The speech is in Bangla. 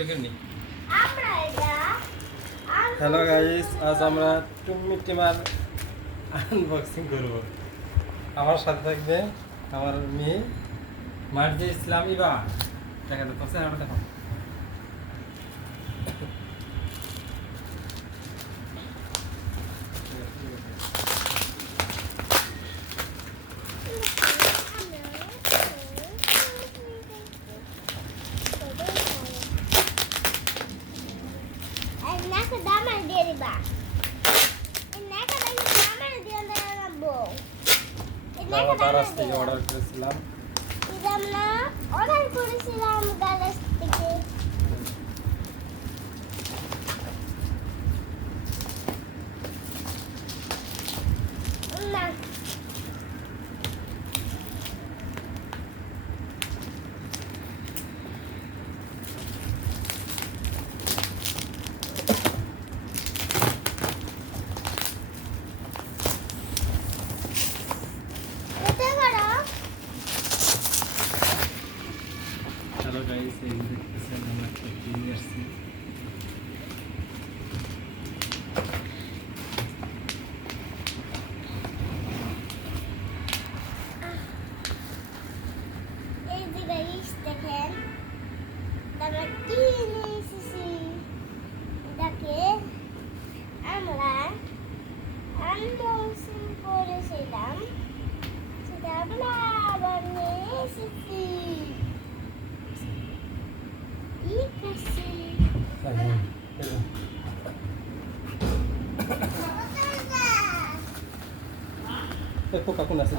ভিডিও করিনি। হ্যালো গাইস, আজ আমরা টুম্মি টিমার আনবক্সিং করব। আমার সাথে থাকবে আমার মেয়ে মার্জি ইসলাম ইবা। দেখা তো তোর চেহারাটা দেখো। অর্ডার করেছিলাম গ্যালাস থেকে। না হ্যালো গাইস, এই যে দেখতেছেন আমরা একটা কিনে আসছি। এই যে গাইস দেখেন আমরা কি নিয়ে এসেছি। এটাকে আমরা আনবক্সিং করেছিলাম, সেটা আমরা আবার নিয়ে এসেছি। ঠিক আছে, পোকা কোন আছে?